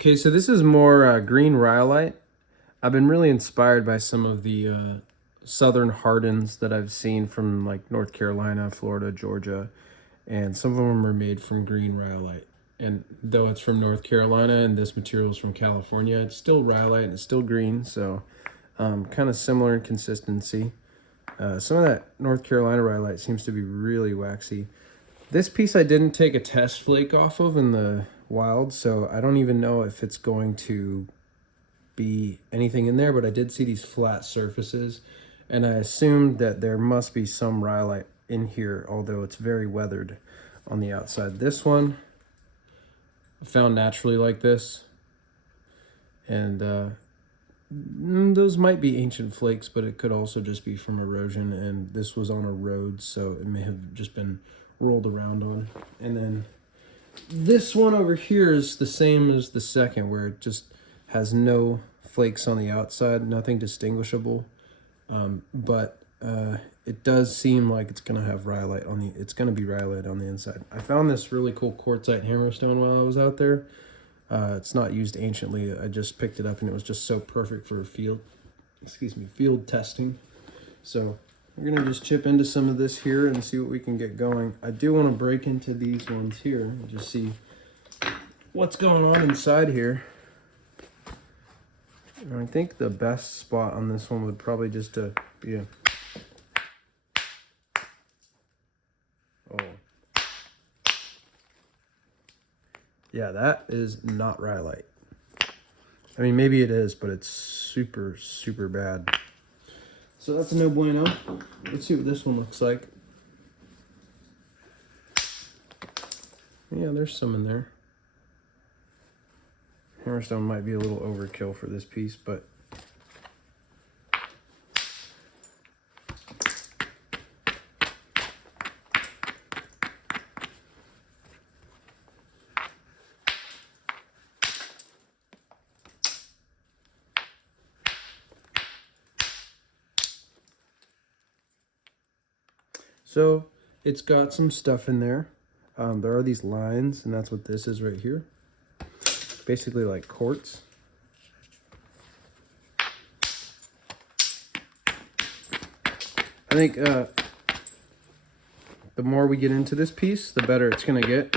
Okay, so this is more green rhyolite. I've been really inspired by some of the southern Hardins that I've seen from like North Carolina, Florida, Georgia, and some of them are made from green rhyolite. And though it's from North Carolina and this material is from California, it's still rhyolite and it's still green, so kind of similar in consistency. Some of that North Carolina rhyolite seems to be really waxy. This piece I didn't take a test flake off of in the wild, so I don't even know if it's going to be anything in there, but I did see these flat surfaces, and I assumed that there must be some rhyolite in here, although it's very weathered on the outside. This one I found naturally like this, and those might be ancient flakes, but it could also just be from erosion, and this was on a road, so it may have just been rolled around on. And then this one over here is the same as the second, where it just has no flakes on the outside, nothing distinguishable, but it does seem like it's gonna have rhyolite on the, it's gonna be rhyolite on the inside. I found this really cool quartzite hammerstone while I was out there. It's not used anciently. I just picked it up and it was just so perfect for field testing. So we're gonna just chip into some of this here and see what we can get going. I do want to break into these ones here and just see what's going on inside here. And I think the best spot on this one would probably just be a... Oh. Yeah, that is not rhyolite. I mean, maybe it is, but it's super, super bad. So that's a no bueno. Let's see what this one looks like. Yeah, there's some in there. Hammerstone might be a little overkill for this piece, but so it's got some stuff in there. There are these lines, and that's what this is right here. Basically like quartz. I think the more we get into this piece, the better it's gonna get.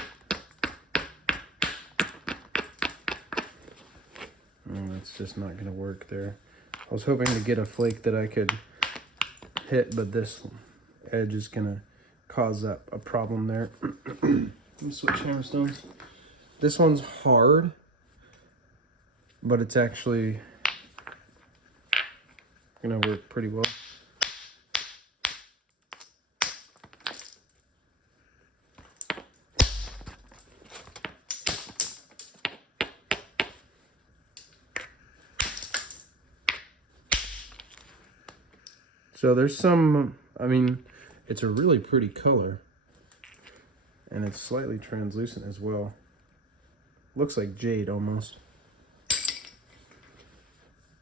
It's just not gonna work there. I was hoping to get a flake that I could hit, but this edge is gonna cause a problem there. Let me switch hammerstones. This one's hard, but it's actually gonna work pretty well. So there's some, I mean, it's a really pretty color, and it's slightly translucent as well. Looks like jade almost.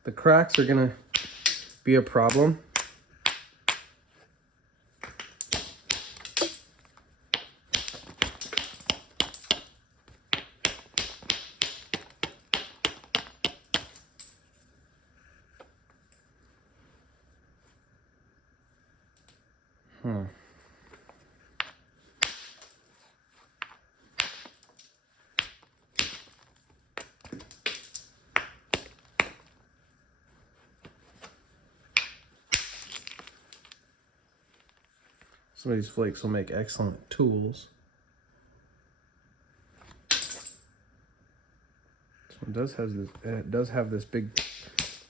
The cracks are gonna be a problem. Some of these flakes will make excellent tools. This one does have this, it does have this big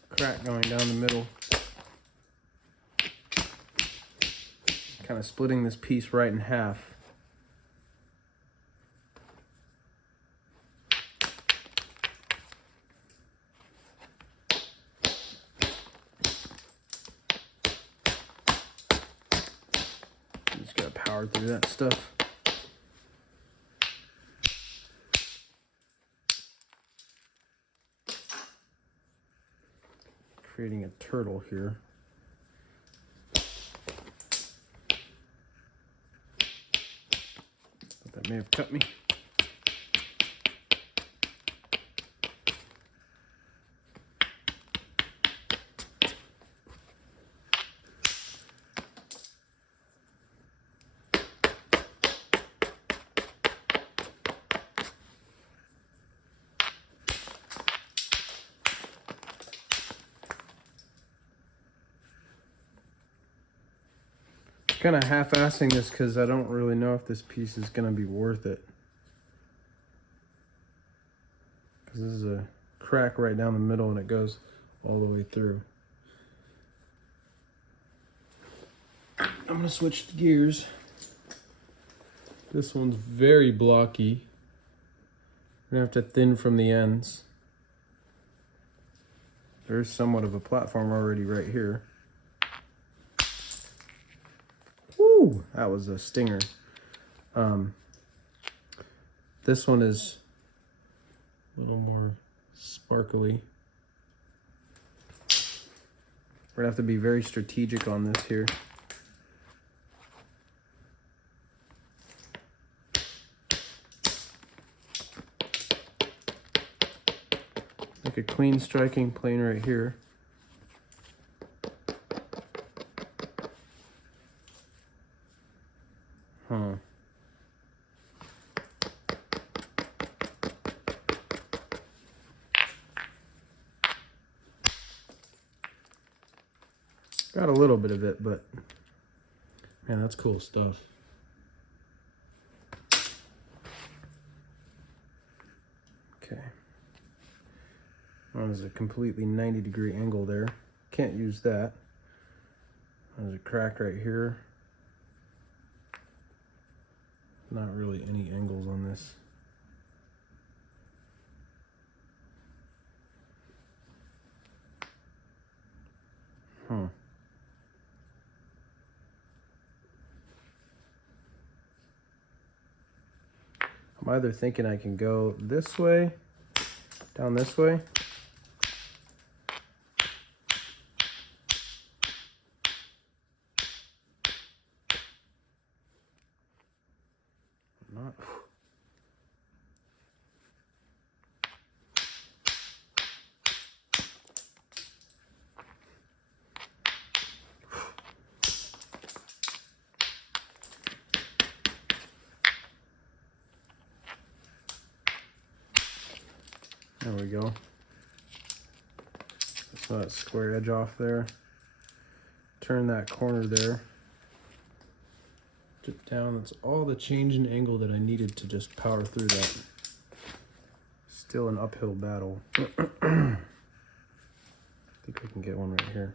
crack going down the middle, kind of splitting this piece right in half. Just gotta power through that stuff. Creating a turtle here. That may have cut me. kind of half-assing this because I don't really know if this piece is going to be worth it. Because this is a crack right down the middle and it goes all the way through. I'm going to switch gears. This one's very blocky. I'm going to have to thin from the ends. There's somewhat of a platform already right here. Woo! That was a stinger. This one is a little more sparkly. We're gonna have to be very strategic on this here. Make a clean striking plane right here. Huh. Got a little bit of it, but man, that's cool stuff. Okay. There's a completely 90-degree angle there. Can't use that. There's a crack right here. Not really any angles on this. Huh. I'm either thinking I can go this way, down this way. Not. There we go. That's that square edge off there. Turn that corner there. Dip down. That's all the change in angle that I needed to just power through that. Still an uphill battle. I think we can get one right here.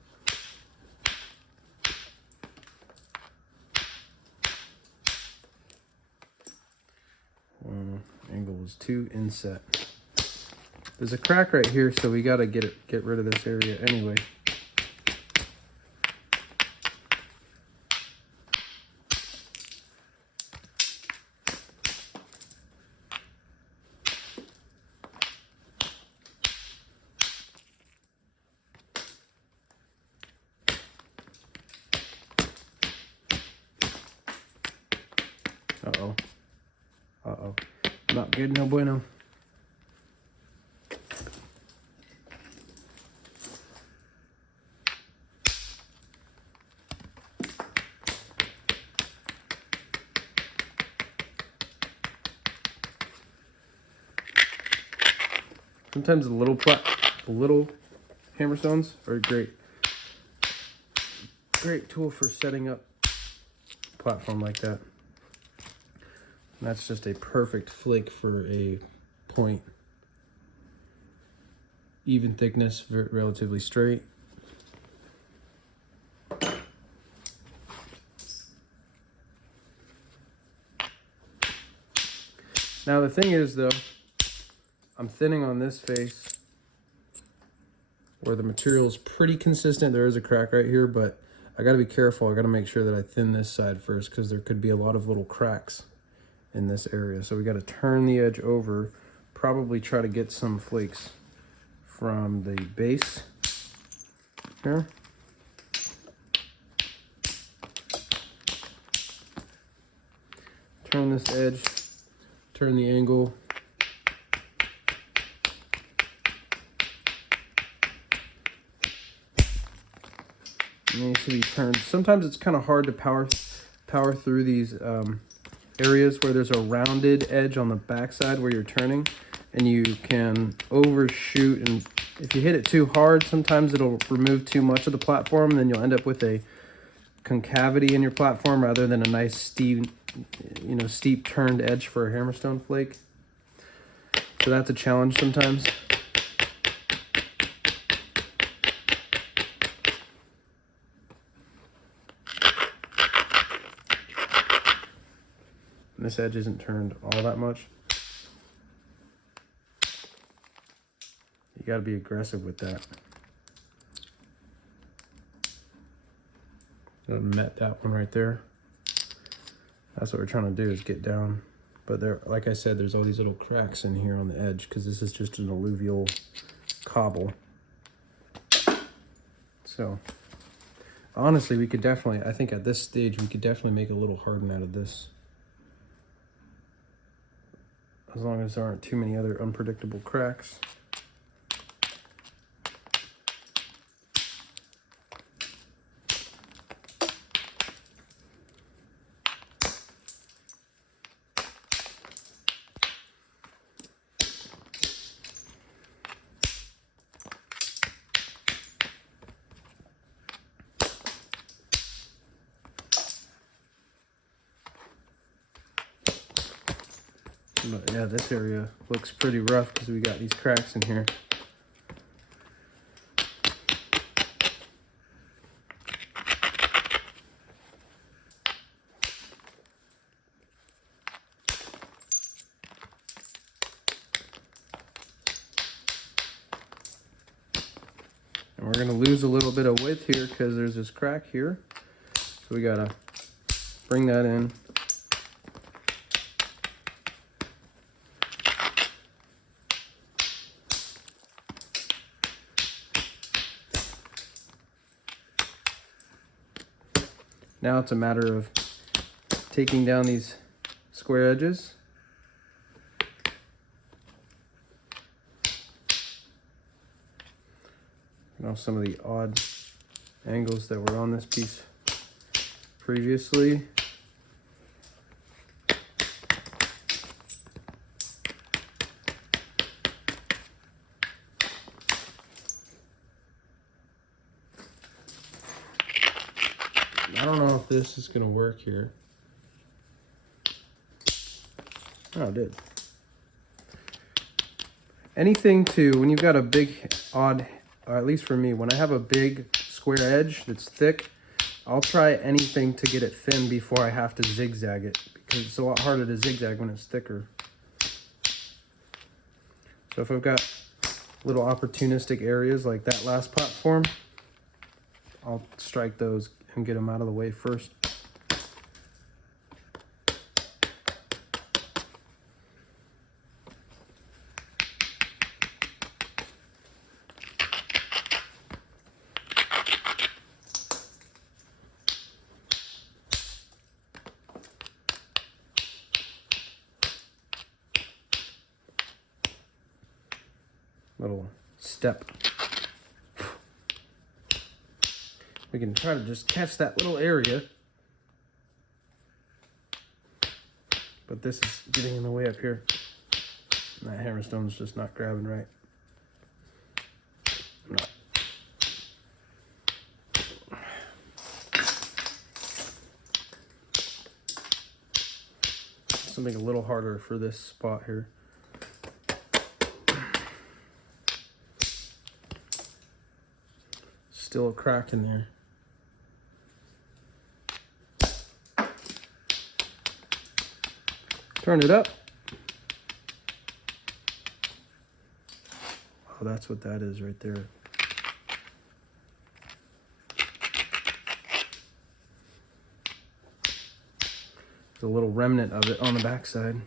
Angle was too inset. There's a crack right here, so we gotta get rid of this area anyway. Uh-oh. Uh-oh. Not good, no bueno. Sometimes the little hammer stones are a great tool for setting up a platform like that. And that's just a perfect flake for a point. Even thickness, relatively straight. Now the thing is though, I'm thinning on this face where the material is pretty consistent. There is a crack right here, but I gotta be careful. I gotta make sure that I thin this side first because there could be a lot of little cracks in this area. So we gotta turn the edge over, probably try to get some flakes from the base here. Turn this edge, turn the angle. It needs to be turned. Sometimes it's kind of hard to power through these areas where there's a rounded edge on the backside where you're turning, and you can overshoot, and if you hit it too hard, sometimes it'll remove too much of the platform, and then you'll end up with a concavity in your platform rather than a nice steep, steep turned edge for a hammerstone flake. So that's a challenge sometimes. And this edge isn't turned all that much. You got to be aggressive with that. I met that one right there. That's what we're trying to do, is get down. But there, like I said, there's all these little cracks in here on the edge because this is just an alluvial cobble. So honestly, we could definitely, I think at this stage, we could definitely make a little Hardin out of this. As long as there aren't too many other unpredictable cracks. But yeah, this area looks pretty rough because we got these cracks in here. And we're going to lose a little bit of width here because there's this crack here. So we got to bring that in. Now it's a matter of taking down these square edges. You know, some of the odd angles that were on this piece previously. I don't know if this is going to work here. Oh, it did. Anything when you've got a big, odd, or at least for me, when I have a big square edge that's thick, I'll try anything to get it thin before I have to zigzag it, because it's a lot harder to zigzag when it's thicker. So if I've got little opportunistic areas like that last platform, I'll strike those and get them out of the way first. Little step. We can try to just catch that little area. But this is getting in the way up here. And that hammerstone's just not grabbing right. Not. Something a little harder for this spot here. Still a crack in there. Turn it up. Oh, that's what that is right there. There's a little remnant of it on the backside.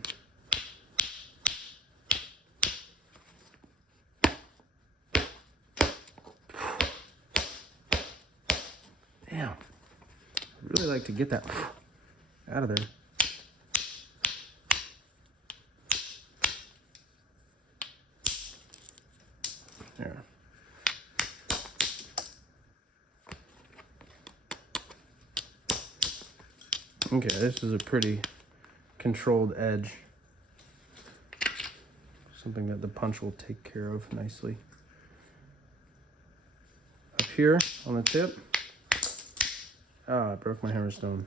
Damn. I'd really like to get that out of there. There. Okay, this is a pretty controlled edge. Something that the punch will take care of nicely. Up here on the tip, Ah, I broke my hammerstone.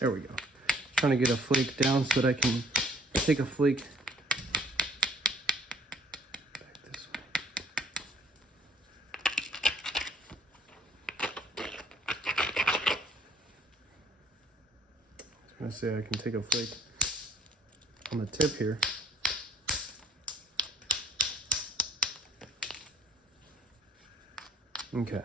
There we go. Trying to get a flake down so that I can take a flake back this way. I was gonna say I can take a flake on the tip here. Okay.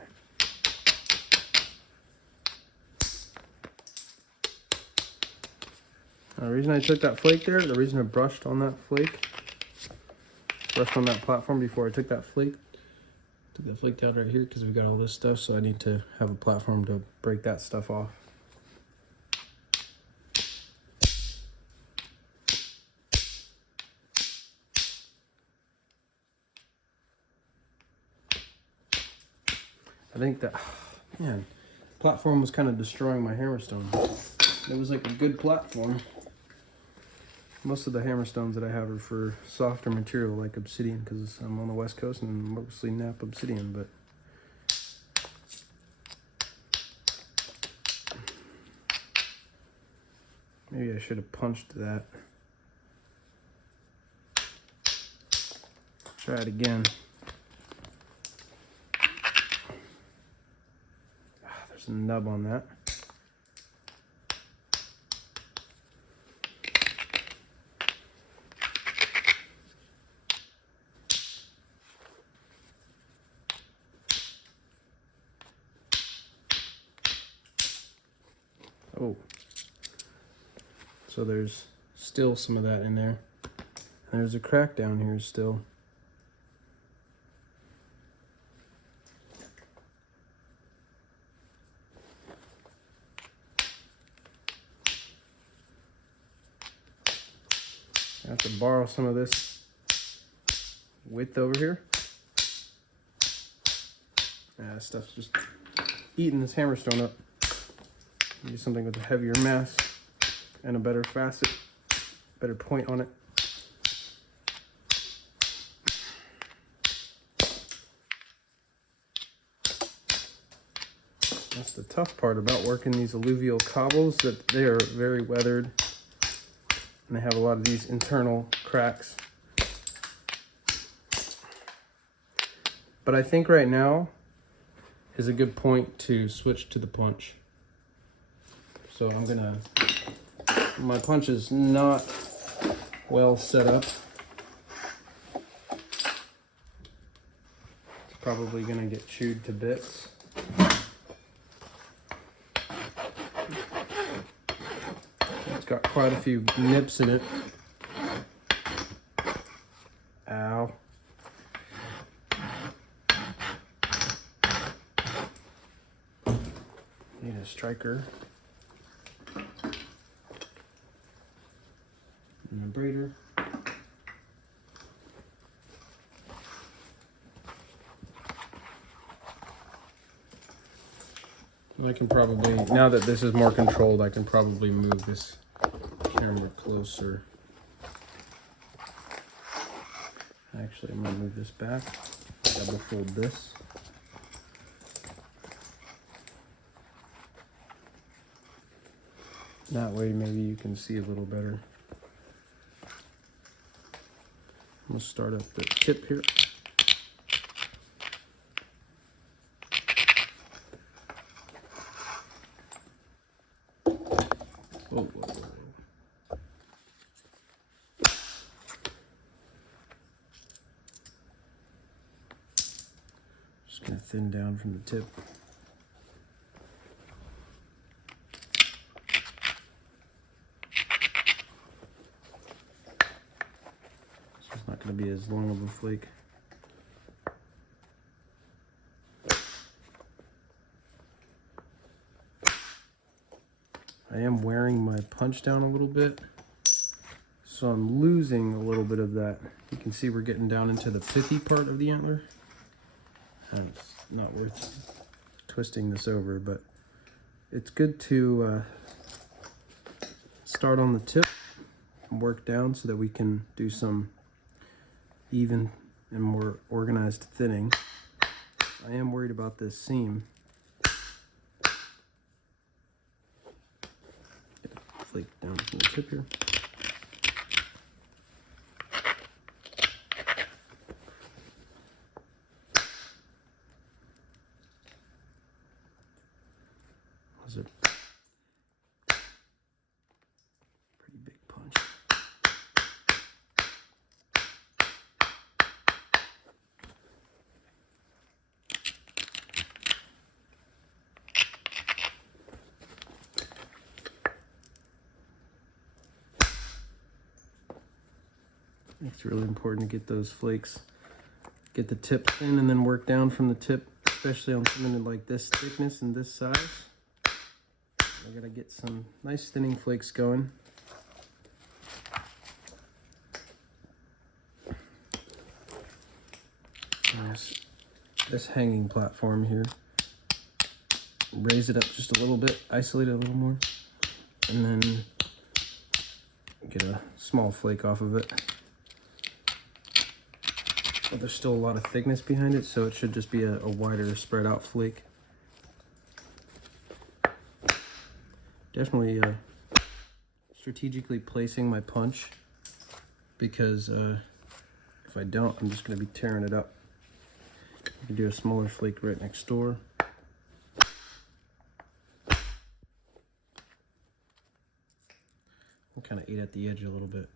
The reason I took that flake there, the reason I brushed on that flake, brushed on that platform before I took that flake down right here because we've got all this stuff, so I need to have a platform to break that stuff off. I think that, man, platform was kind of destroying my hammerstone. It was like a good platform. Most of the hammerstones that I have are for softer material like obsidian because I'm on the West Coast and mostly nap obsidian, but maybe I should have punched that. Try it again. There's a nub on that. Oh, so there's still some of that in there. And there's a crack down here still. I have to borrow some of this width over here. This stuff's just eating this hammerstone up. Use something with a heavier mass and a better facet, better point on it. That's the tough part about working these alluvial cobbles, that they are very weathered and they have a lot of these internal cracks. But I think right now is a good point to switch to the punch. So I'm gonna, my punch is not well set up. It's probably gonna get chewed to bits. It's got quite a few nips in it. Ow. Need a striker. And a braider. I can probably, now that this is more controlled, I can probably move this camera closer. Actually, I'm gonna move this back, double fold this. That way maybe you can see a little better. I'm gonna start at the tip here. Whoa, whoa, whoa. Just gonna thin down from the tip. It's not going to be as long of a flake. I am wearing my punch down a little bit, so I'm losing a little bit of that. You can see we're getting down into the pithy part of the antler. And it's not worth twisting this over, but it's good to start on the tip and work down so that we can do some even and more organized thinning. I am worried about this seam. Get a flake down from the tip here. That was a pretty big punch. It's really important to get those flakes, get the tip thin and then work down from the tip, especially on something like this thickness and this size. I gotta get some nice thinning flakes going. This hanging platform here, raise it up just a little bit, isolate it a little more, and then get a small flake off of it. But there's still a lot of thickness behind it, so it should just be a wider spread out flake. Definitely strategically placing my punch, because if I don't, I'm just going to be tearing it up. I can do a smaller flake right next door. I'll kind of eat at the edge a little bit.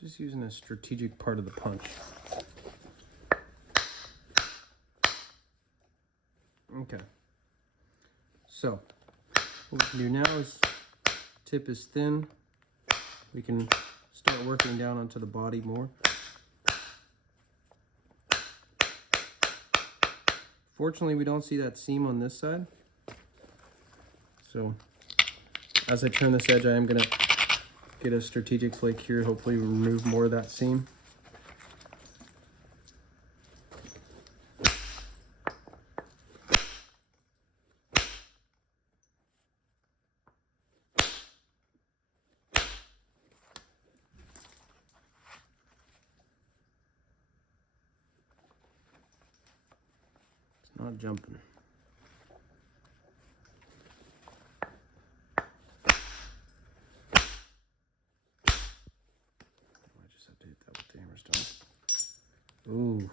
Just using a strategic part of the punch. Okay. So, what we can do now is, tip is thin, we can start working down onto the body more. Fortunately, we don't see that seam on this side. So, as I turn this edge, I am going to get a strategic flake here, hopefully remove more of that seam. It's not jumping. Ooh,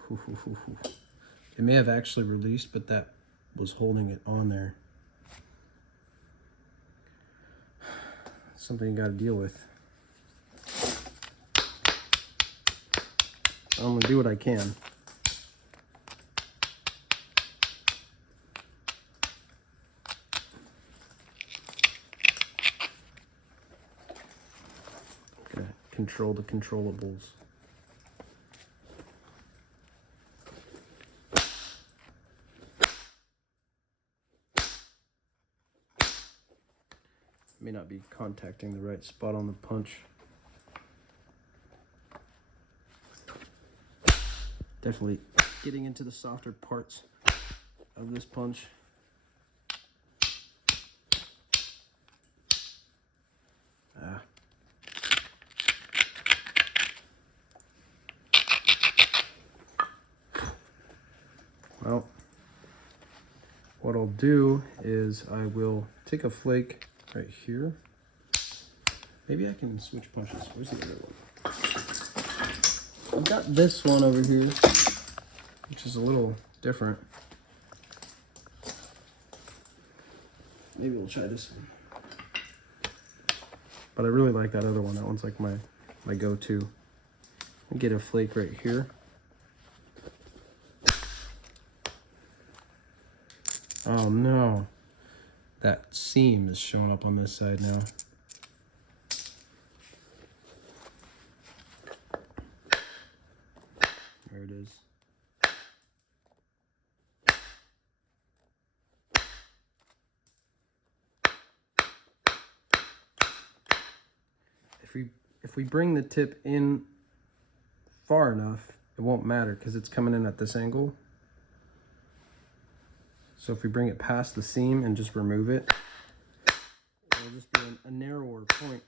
it may have actually released, but that was holding it on there. Something you got to deal with. I'm gonna do what I can. Gotta control the controllables. May not be contacting the right spot on the punch. Definitely getting into the softer parts of this punch. Well, what I'll do is I will take a flake right here. Maybe I can switch punches. Where's the other one? I've got this one over here, which is a little different. Maybe we'll try this one. But I really like that other one. That one's like my go-to. I'll get a flake right here. Oh no, that seam is showing up on this side now. There it is. if we bring the tip in far enough, it won't matter because it's coming in at this angle. So if we bring it past the seam and just remove it, it'll just be a narrower point.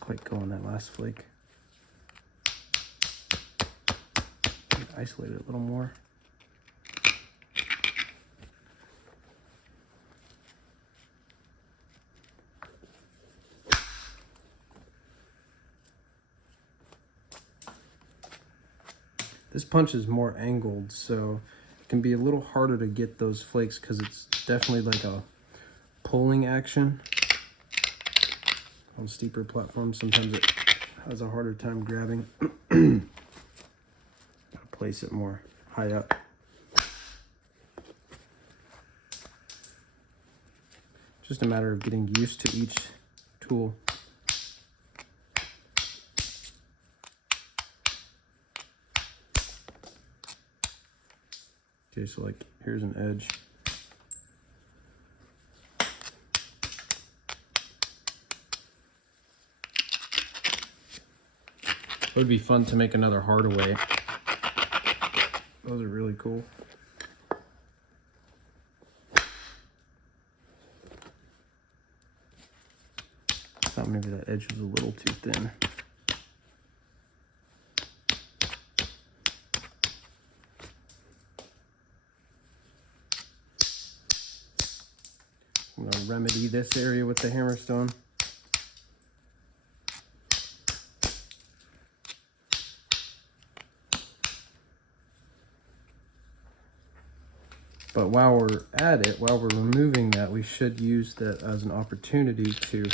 Quite go on that last flake. Isolate it a little more. This punch is more angled, so it can be a little harder to get those flakes because it's definitely like a pulling action. On steeper platforms, sometimes it has a harder time grabbing. Place it more high up. Just a matter of getting used to each tool. Okay, so like here's an edge. It would be fun to make another Hardaway. Those are really cool. I thought maybe that edge was a little too thin. I'm gonna remedy this area with the hammerstone. But while we're at it, while we're removing that, we should use that as an opportunity to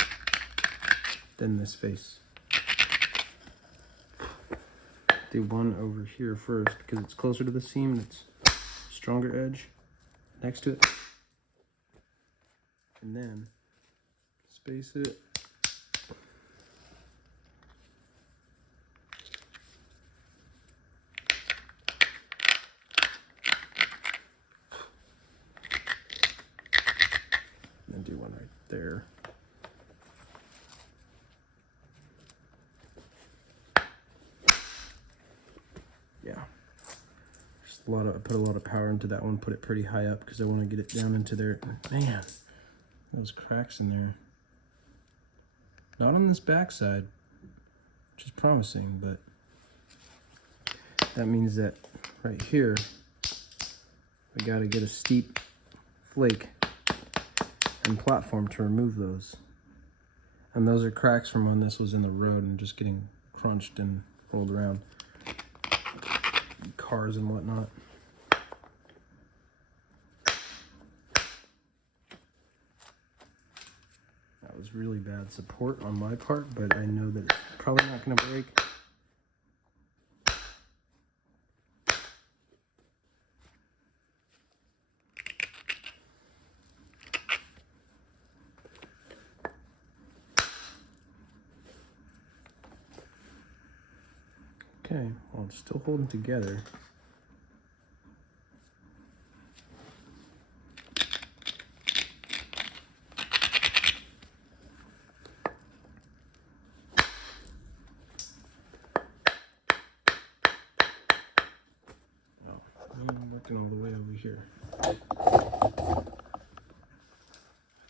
thin this face. Do one over here first because it's closer to the seam and it's stronger edge next to it. And then space it. And do one right there. Yeah. Just I put a lot of power into that one, put it pretty high up because I want to get it down into there. Man, those cracks in there. Not on this backside, which is promising, but that means that right here, we got to get a steep flake and platform to remove those. And those are cracks from when this was in the road and just getting crunched and rolled around. Cars and whatnot. That was really bad support on my part, but I know that it's probably not going to break. Okay, well, it's still holding together.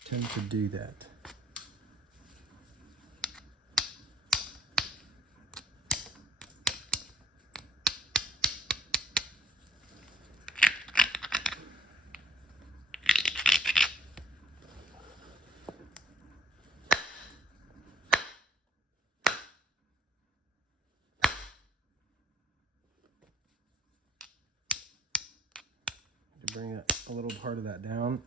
tend to do that. To bring a little part of that down.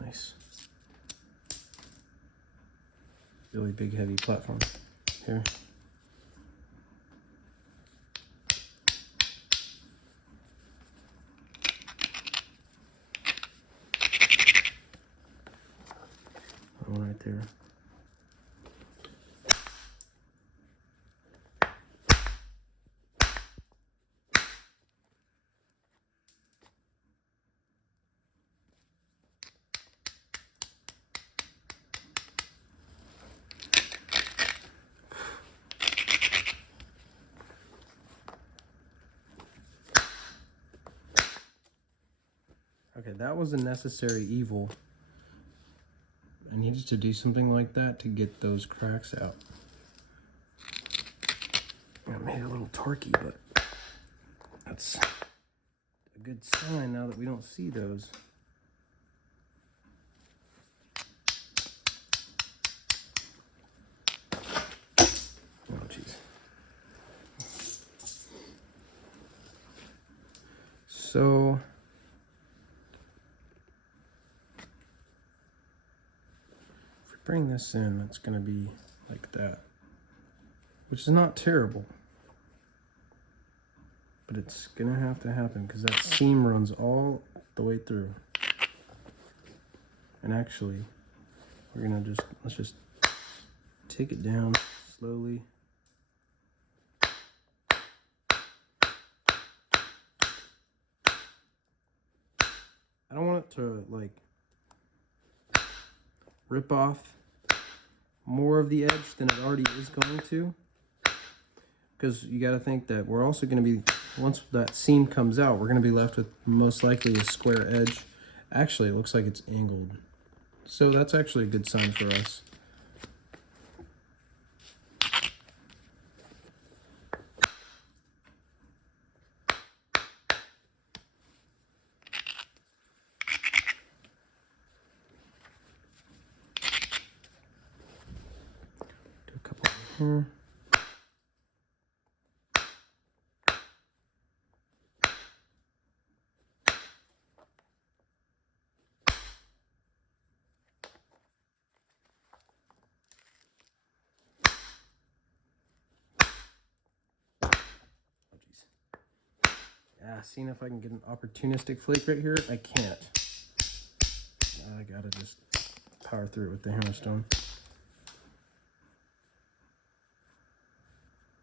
Nice. Really big, heavy platform here. One right there. Okay, that was a necessary evil. I needed to do something like that to get those cracks out. I made it a little torquey, but that's a good sign now that we don't see those. Oh, jeez. So bring this in, it's going to be like that, which is not terrible, but it's going to have to happen because that seam runs all the way through. And actually, we're going to let's just take it down slowly. I don't want it to like rip off more of the edge than it already is going to, because you got to think that we're also going to be, once that seam comes out, we're going to be left with most likely a square edge. Actually, it looks like it's angled, so that's actually a good sign for us. Do a couple here. Yeah, seeing if I can get an opportunistic flake right here. I can't. I gotta just power through it with the hammerstone.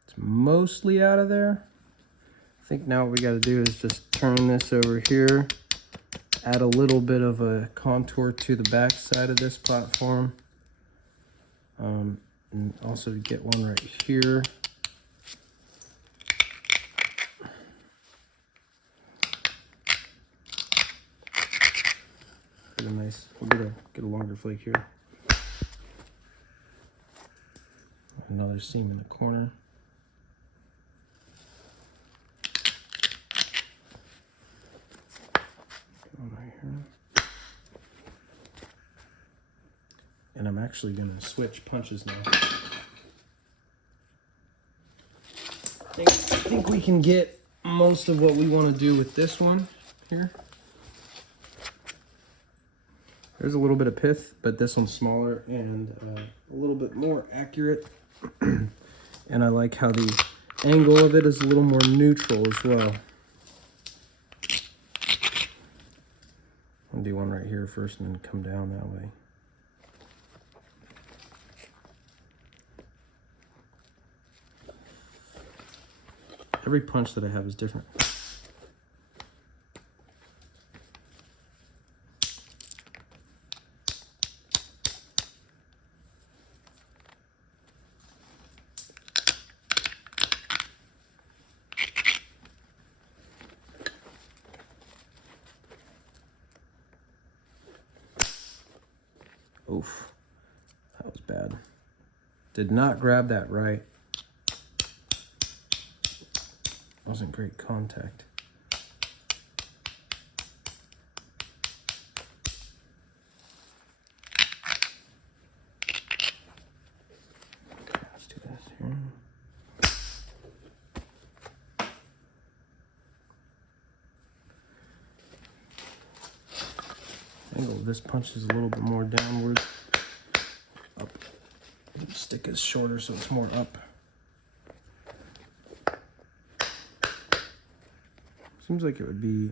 It's mostly out of there. I think now what we gotta do is just turn this over here, add a little bit of a contour to the back side of this platform, and also get one right here. Get a nice, we'll get a longer flake here. Another seam in the corner. One right here. And I'm actually going to switch punches now. I think we can get most of what we want to do with this one here. There's a little bit of pith, but this one's smaller and a little bit more accurate. And I like how the angle of it is a little more neutral as well. I'll do one right here first and then come down that way. Every punch that I have is different. Oof, that was bad. Did not grab that right. Wasn't great contact. Let's do this here. Angle of this punch is a little bit more downward. Up. The stick is shorter, so it's more up. Seems like it would be,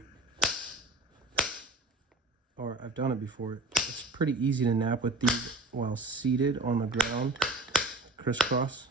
or I've done it before. It's pretty easy to nap with these while seated on the ground, crisscross.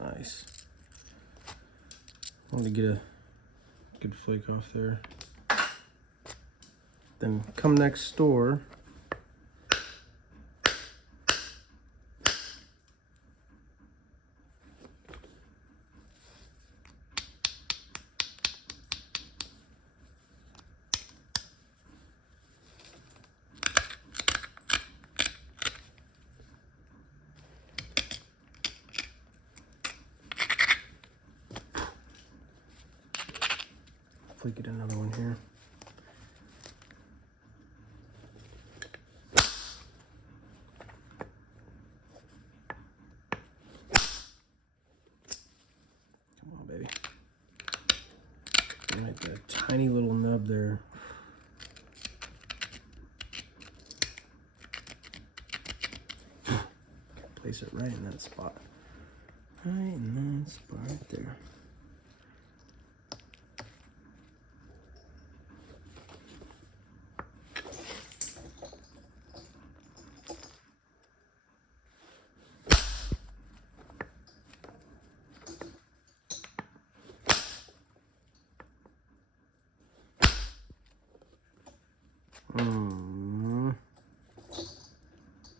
Nice. I want to get a good flake off there. Then come next door. Hopefully get another one here. Come on, baby. All right, that tiny little nub there. Place it right in that spot. Right in that spot right there.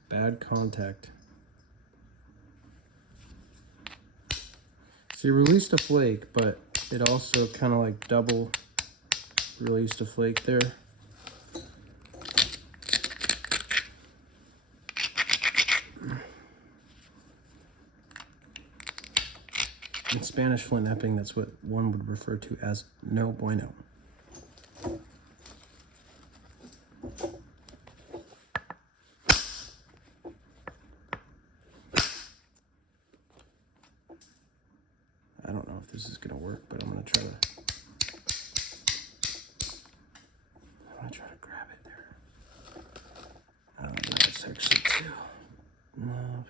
Bad contact. So you released a flake, but it also kind of like double released a flake there. In Spanish flintknapping, that's what one would refer to as no bueno. I don't know if this is gonna work, but I'm gonna try to grab it there. I don't know, that's actually too. No.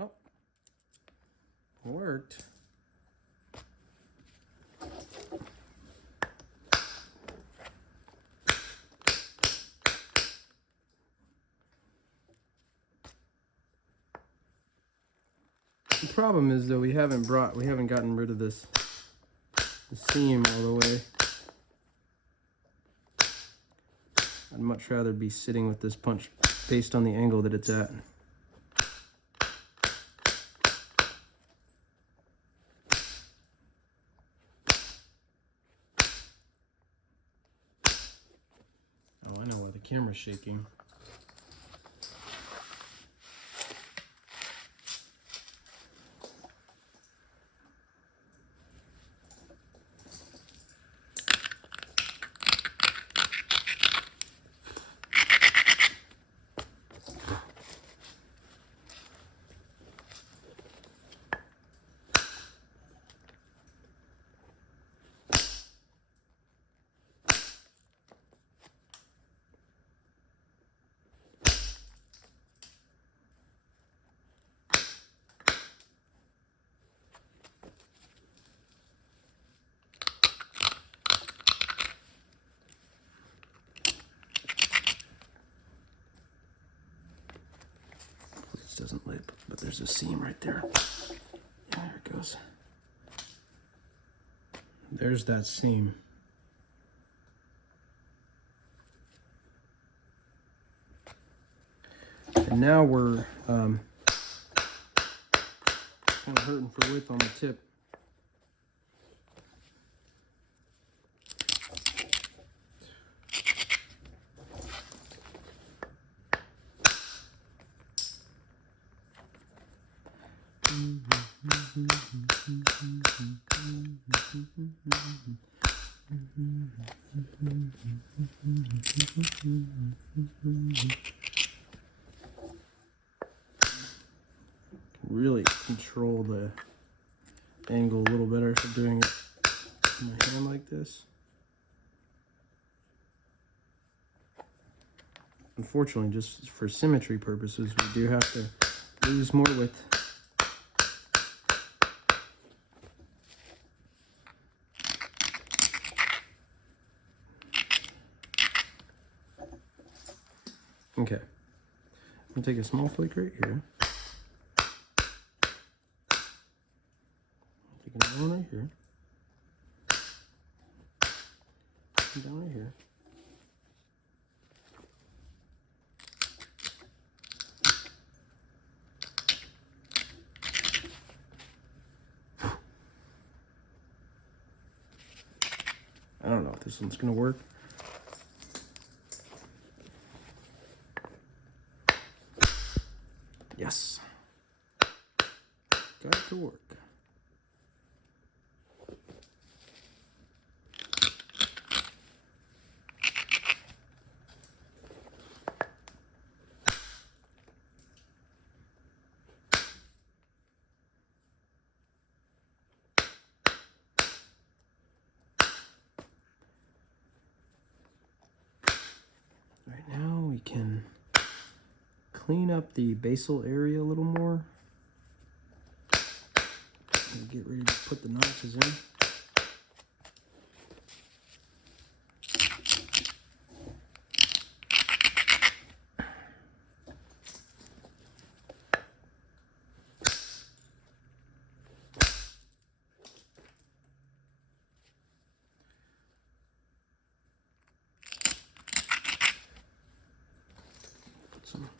Oh, worked. The problem is though we haven't gotten rid of the seam all the way. I'd much rather be sitting with this punch based on the angle that it's at. Oh, I know why the camera's shaking. doesn't lip, but there's a seam right there. Yeah, there it goes. There's that seam. And now we're kind of hurting for width on the tip. Really control the angle a little better for doing it in my hand like this. Unfortunately, just for symmetry purposes, we do have to lose more width. Okay, I'm gonna take a small flake right here. Take another one right here. And down right here. I don't know if this one's gonna work. Yes. Got it to work. Right now we can clean up the basal area a little more. And get ready to put the notches in. Put some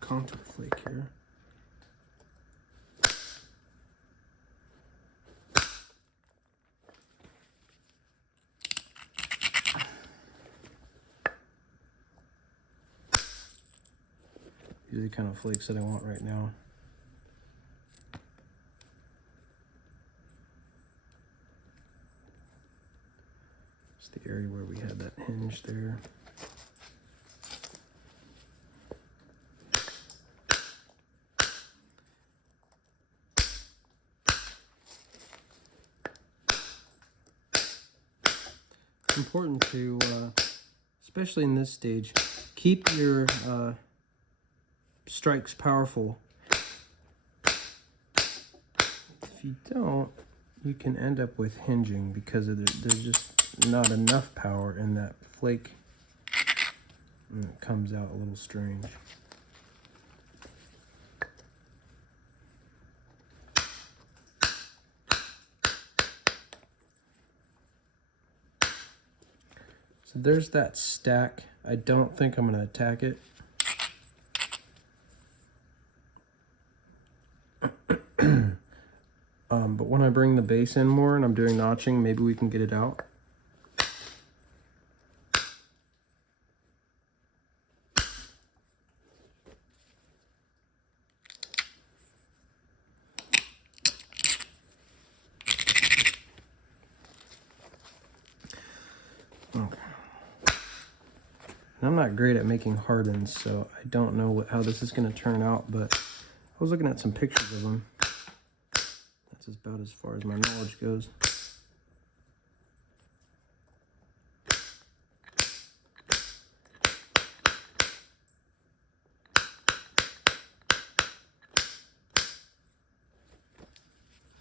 contour flake here. These are the kind of flakes that I want right now. It's the area where we had that hinge there. It's important to, especially in this stage, keep your strikes powerful. If you don't, you can end up with hinging because of there's just not enough power in that flake, and it comes out a little strange. So there's that stack. I don't think I'm going to attack it. But when I bring the base in more and I'm doing notching, maybe we can get it out. Okay. And I'm not great at making Hardins, so I don't know how this is going to turn out, but I was looking at some pictures of them. That's about as far as my knowledge goes.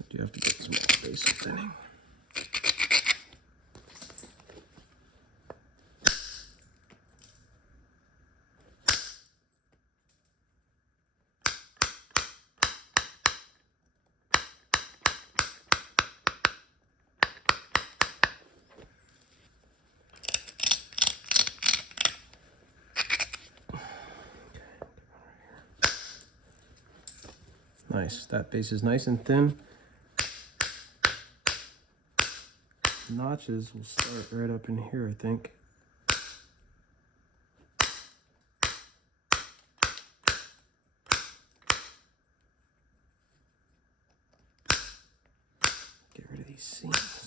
You have to get some more base thinning. Nice, that base is nice and thin. Notches will start right up in here, I think. Get rid of these seams.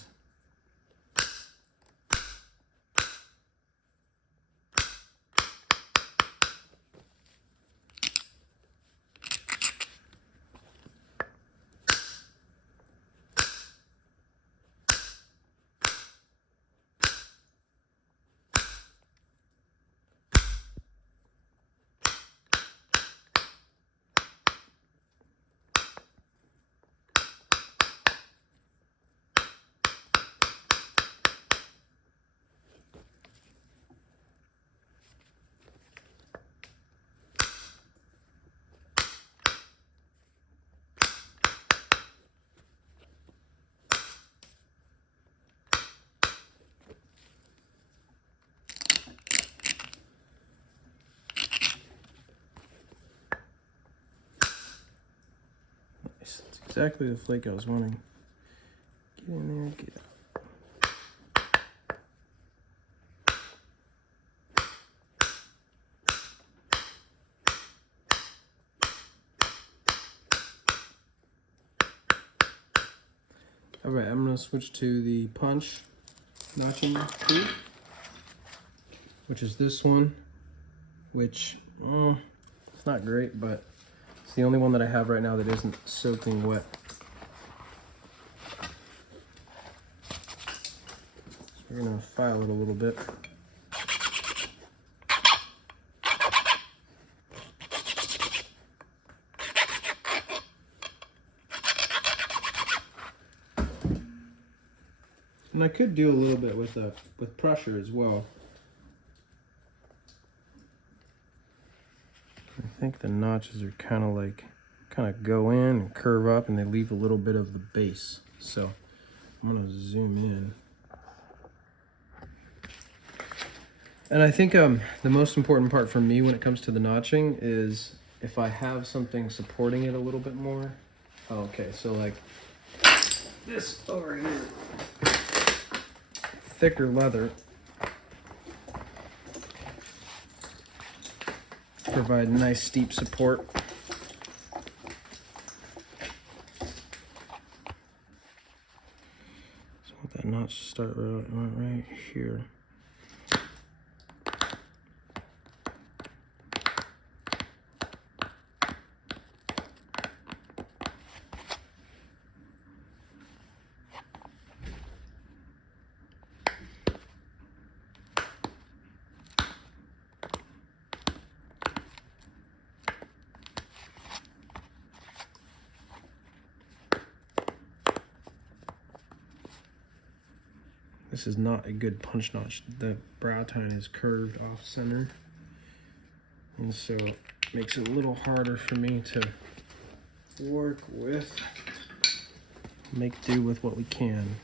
That's exactly the flake I was wanting. Get in there, get out. All right, I'm gonna switch to the punch notching tool, which is this one, which it's not great, but it's the only one that I have right now that isn't soaking wet. So we're gonna file it a little bit. And I could do a little bit with pressure as well. I think the notches are kind of go in and curve up, and they leave a little bit of the base. So I'm gonna zoom in. And I think the most important part for me when it comes to the notching is if I have something supporting it a little bit more. Okay, so like this over here. Thicker leather provide nice steep support. So I want that notch to start right here. This is not a good punch notch. The brow tine is curved off center, and so it makes it a little harder for me to work with. Make do with what we can.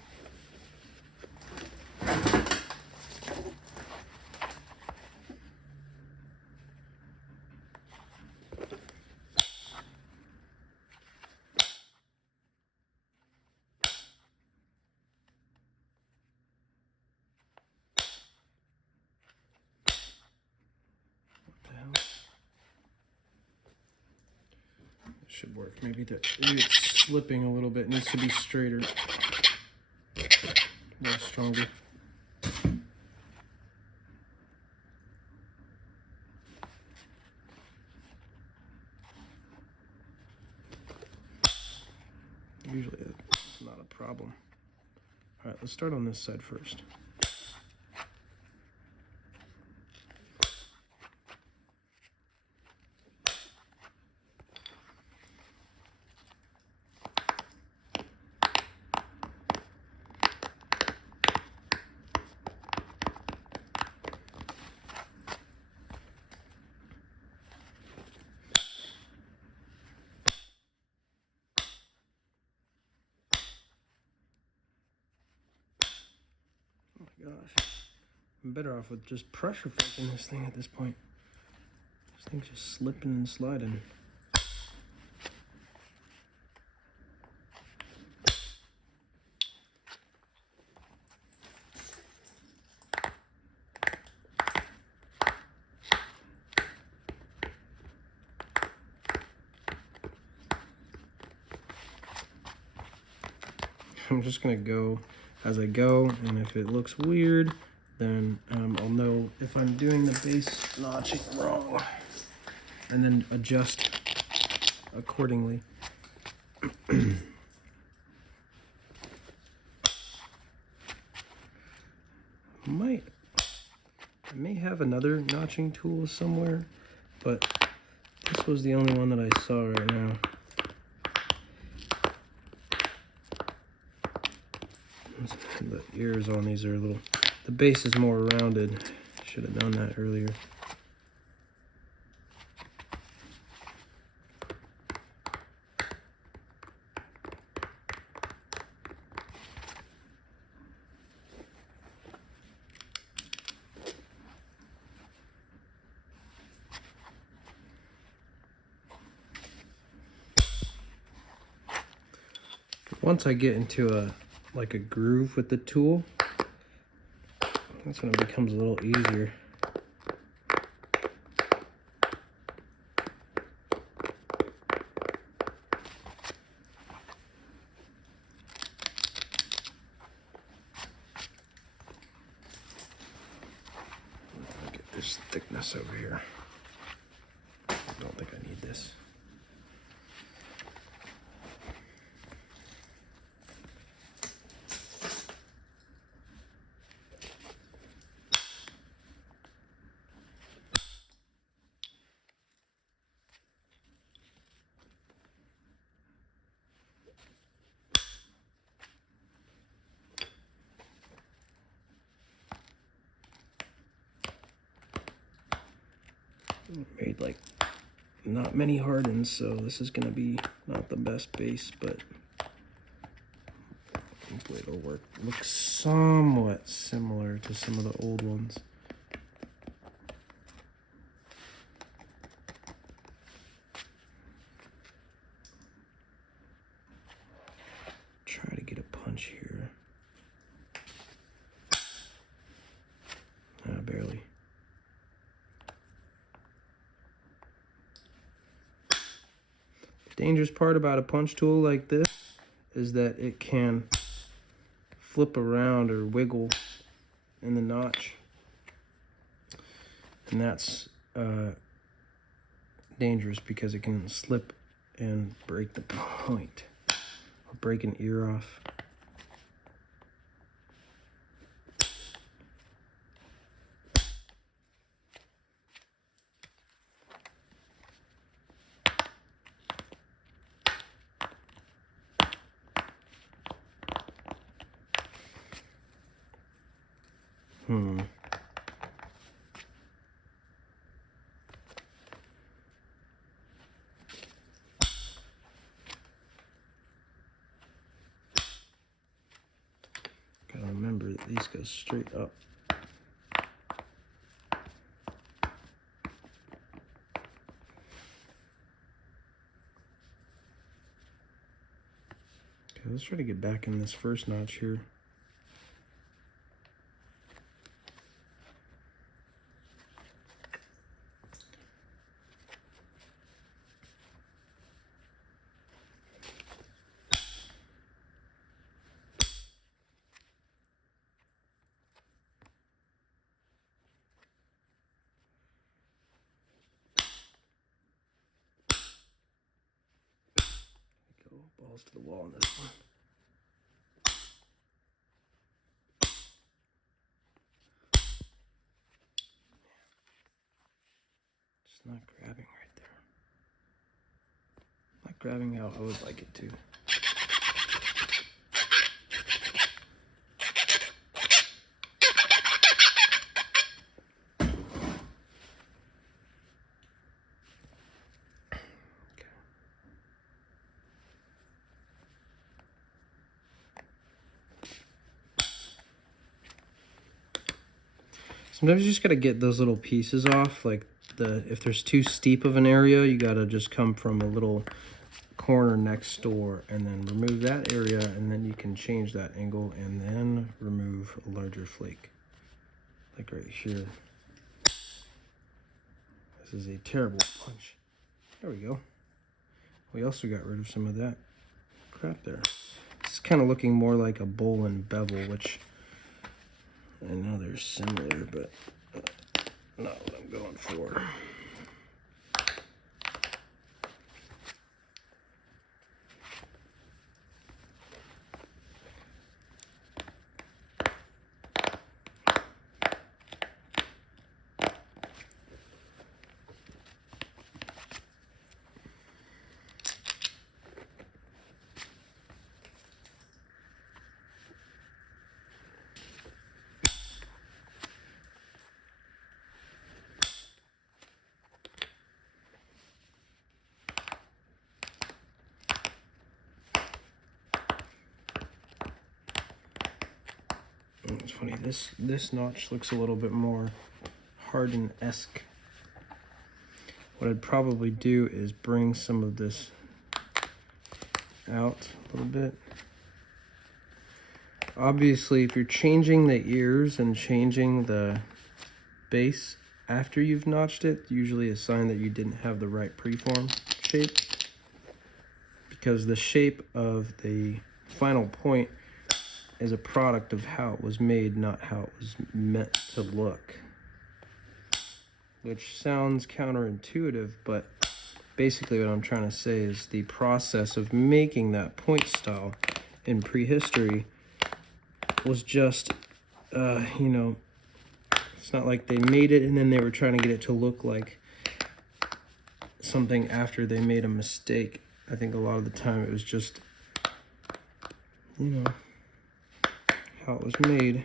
Should work. Maybe it's slipping a little bit. It needs to be straighter, more stronger. Usually it's not a problem. All right, let's start on this side first. Gosh, I'm better off with just pressure flaking this thing at this point. This thing's just slipping and sliding. I'm just gonna go as I go, and if it looks weird, then I'll know if I'm doing the bass notching wrong, and then adjust accordingly. I may have another notching tool somewhere, but this was the only one that I saw right now. The ears on these are a little, the base is more rounded. Should have done that earlier. Once I get into like a groove with the tool, that's when it becomes a little easier. Get this thickness over here. I don't think I need this. Made like not many Hardins, so this is gonna be not the best bass, but hopefully it'll work. Looks somewhat similar to some of the old ones. Try to get a punch here. Barely. The dangerous part about a punch tool like this is that it can flip around or wiggle in the notch, and that's dangerous because it can slip and break the point or break an ear off. Gotta remember that these go straight up. Okay, let's try to get back in this first notch here. Balls to the wall on this one. Just not grabbing right there. Not grabbing how I would like it to. Sometimes you just gotta get those little pieces off, like if there's too steep of an area, you gotta just come from a little corner next door and then remove that area, and then you can change that angle and then remove a larger flake. Like right here. This is a terrible punch. There we go. We also got rid of some of that crap there. This is kind of looking more like a bowl and bevel, which I know they're similar, but not what I'm going for. It's funny, this notch looks a little bit more Hardin-esque. What I'd probably do is bring some of this out a little bit. Obviously, if you're changing the ears and changing the base after you've notched it, usually a sign that you didn't have the right preform shape, because the shape of the final point is a product of how it was made, not how it was meant to look. Which sounds counterintuitive, but basically what I'm trying to say is the process of making that point style in prehistory was just, you know, it's not like they made it and then they were trying to get it to look like something after they made a mistake. I think a lot of the time it was just, you know, how it was made,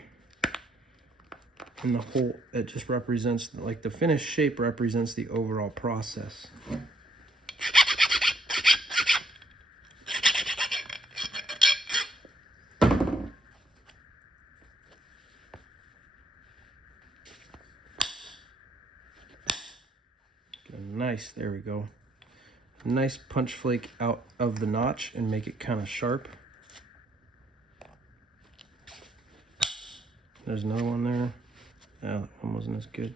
and the whole, it just represents, like, the finished shape represents the overall process. Nice, there we go. Nice punch flake out of the notch and make it kind of sharp. There's another one there. Yeah, that one wasn't as good.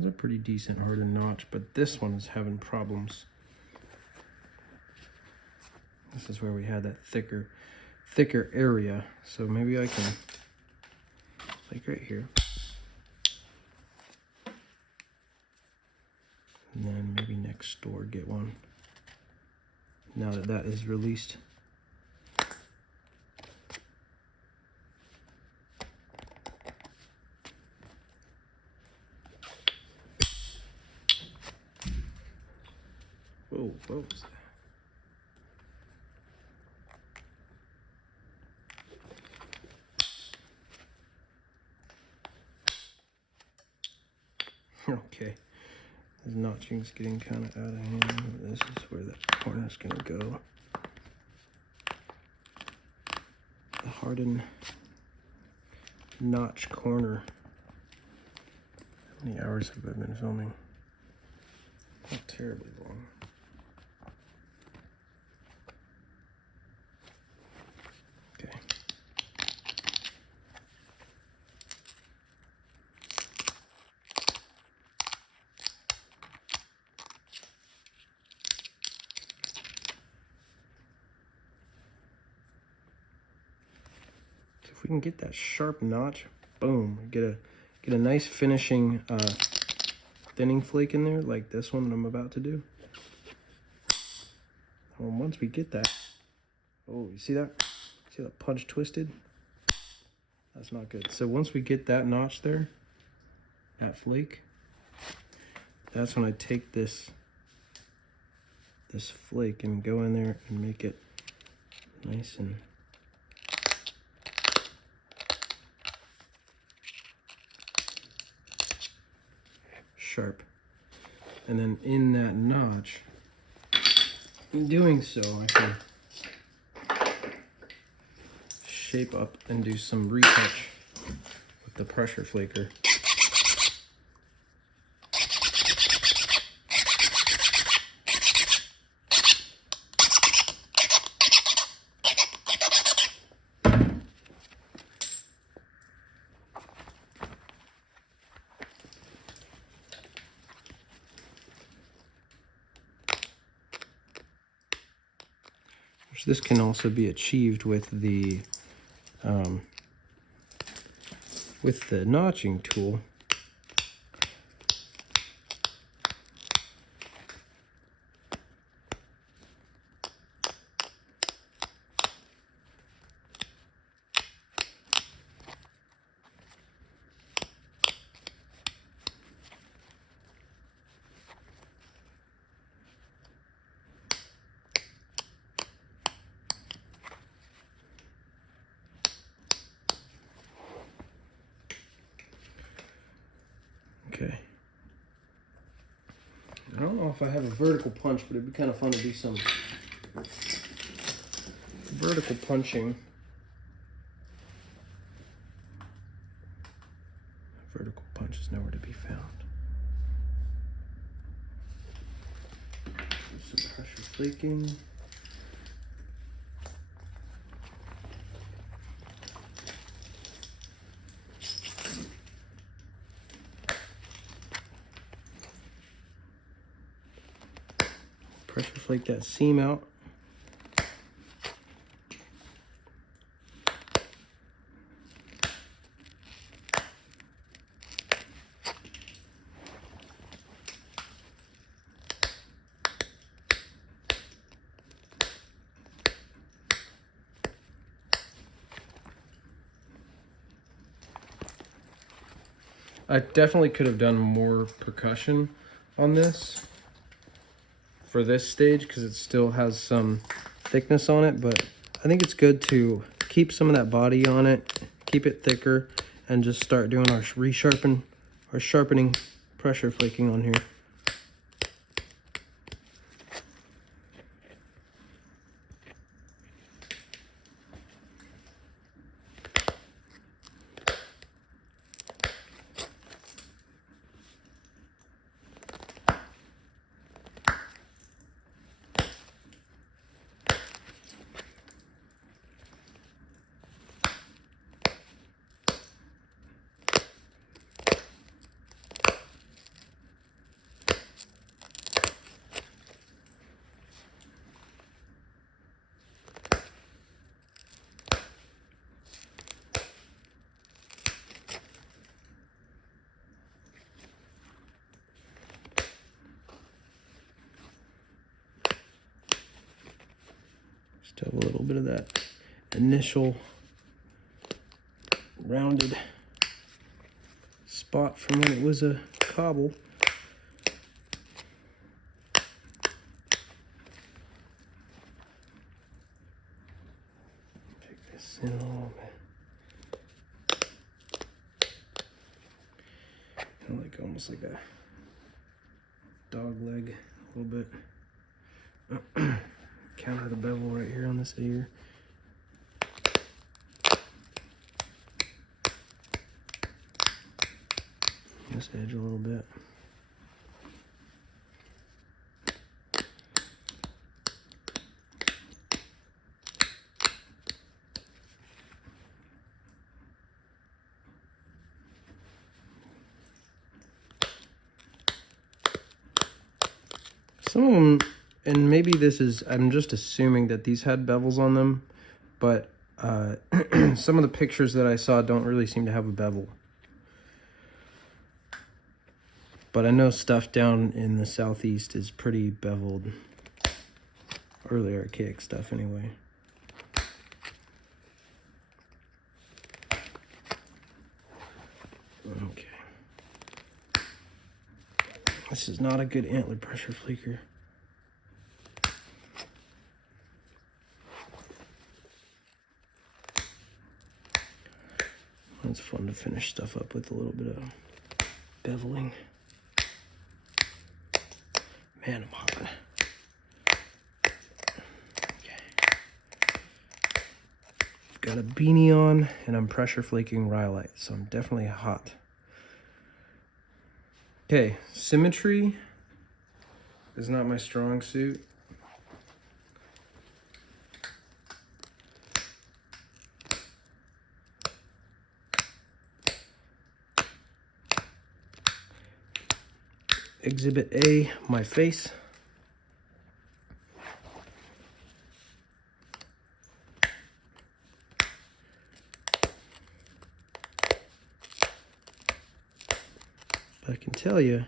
It's a pretty decent Hardin notch, but this one is having problems. This is where we had that thicker area. So maybe I can, like right here. And then maybe next door get one. Now that that is released. Whoa, what was that? Okay. This notching's getting kind of out of hand. This is where that corner's gonna go. The Hardin notch corner. How many hours have I been filming? Not terribly long. Okay. So if we can get that sharp notch, boom, get a nice finishing thinning flake in there, like this one that I'm about to do. Well, once we get that, oh, you see that? See that punch twisted? That's not good. So once we get that notch there, that flake, that's when I take this flake and go in there and make it nice and sharp. And then in that notch, in doing so, I can shape up and do some retouch with the pressure flaker. This can also be achieved with the notching tool. Okay. I don't know if I have a vertical punch, but it'd be kind of fun to do some vertical punching. Vertical punch is nowhere to be found. Some pressure flaking. Pressure flake that seam out. I definitely could have done more percussion on this for this stage because it still has some thickness on it, but I think it's good to keep some of that body on it, keep it thicker, and just start doing our sharpening pressure flaking on here. Have a little bit of that initial rounded spot from when it was a cobble. Pick this in a little bit. Kind of like almost like a dog leg a little bit. Counter the bevel right here on this ear. This edge a little bit. Some of them, and maybe this is, I'm just assuming that these had bevels on them, but some of the pictures that I saw don't really seem to have a bevel. But I know stuff down in the southeast is pretty beveled. Early archaic stuff anyway. Okay. This is not a good antler pressure flaker. It's fun to finish stuff up with a little bit of beveling. Man, I'm hot. got a beanie on, and I'm pressure flaking Rhyolite, so I'm definitely hot. Okay, symmetry is not my strong suit. Exhibit A, my face. But I can tell you,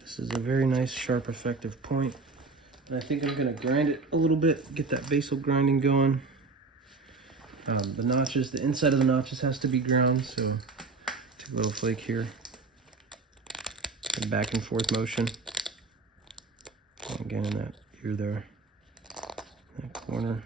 this is a very nice, sharp, effective point. And I think I'm gonna grind it a little bit, get that basal grinding going. The notches, the inside of the notches has to be ground, so take a little flake here. And back and forth motion. Again in that ear there, that corner.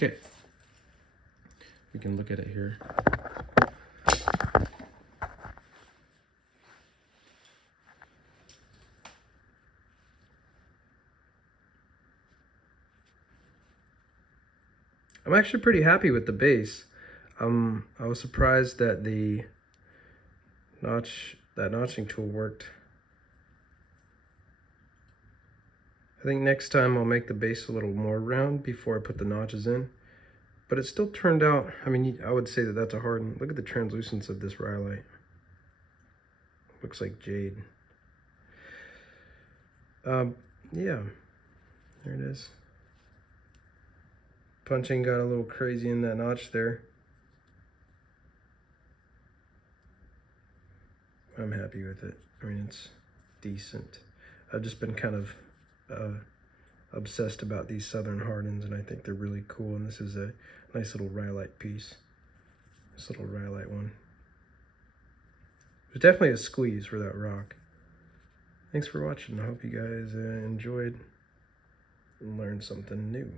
Okay, we can look at it here. I'm actually pretty happy with the bass. I was surprised that the notching tool worked. I think next time I'll make the bass a little more round before I put the notches in. But it still turned out, I mean, I would say that that's a Hardin. Look at the translucence of this Rhyolite. Looks like jade. Yeah, there it is. Punching got a little crazy in that notch there. I'm happy with it. I mean, it's decent. I've just been kind of obsessed about these Southern Hardins, and I think they're really cool. And this is a nice little Rhyolite piece. This little Rhyolite one. There's definitely a squeeze for that rock. Thanks for watching. I hope you guys enjoyed and learned something new.